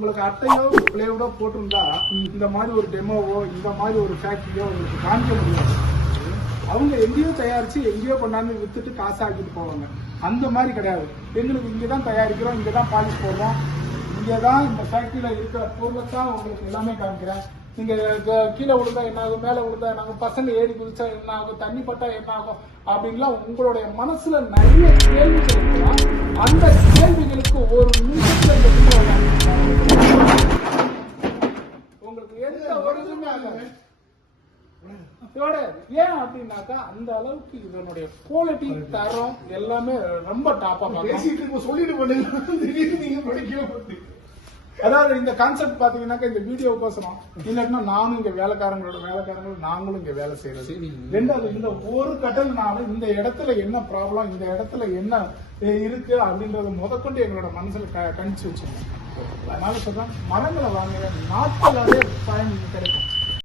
உங்களுக்கு அட்டையோ பிளேவுடோ போட்டிருந்தா இந்த மாதிரி ஒரு டெமோவோ இந்த மாதிரி ஒரு ஃபேக்டரியோ உங்களுக்கு காமிக்க முடியாது. அவங்க எங்கேயோ தயாரிச்சு எங்கேயோ கொண்டாந்து வித்துட்டு காசு ஆக்கிட்டு போவாங்க. அந்த மாதிரி கிடையாது. எங்களுக்கு இங்கதான் தயாரிக்கிறோம், இங்கதான் பாலிஷ் போடுறோம், இங்கதான் இந்த ஃபேக்டரியில இருக்கிற பொருளைத்தான் உங்களுக்கு எல்லாமே காமிக்கிறேன். நீங்க கீழே விழுந்தா என்ன ஆகும், மேல விழுந்தா என்ன ஆகும், பசங்க ஏறி குதிச்சா என்ன ஆகும், தண்ணி பட்டா என்ன ஆகும் அப்படின்லாம் உங்களுடைய மனசுல நிறைய கேள்விகள் இருக்கலாம். அந்த கேள்விகளுக்கு ஒரு நிமிஷத்துல உங்களுக்கு எந்த ஒரு இதுவுமே ஆகாது. ஏன் அப்படின்னாக்கா அந்த அளவுக்கு இதனுடைய குவாலிட்டி தரம் எல்லாமே ரொம்ப டாப்பா சொல்லிட்டு அதாவது இந்த கான்செப்ட் பாத்தீங்கன்னாக்கா இந்த வீடியோ கோசரம் இல்லைன்னா நானும் இங்க வேலைக்காரங்களும் நாங்களும் இங்க வேலை செய்யறது. ரெண்டாவது இந்த ஒரு கட்டல்னாலும் இந்த இடத்துல என்ன ப்ராப்ளம், இந்த இடத்துல என்ன இருக்கு அப்படின்றத முதற்கொண்டு எங்களோட மனசுல கணிச்சு வச்சிருக்கோம். அதனால சொல்றேன், மரங்களை வாங்குற நாட்களாவே பயன் கிடைக்கும்.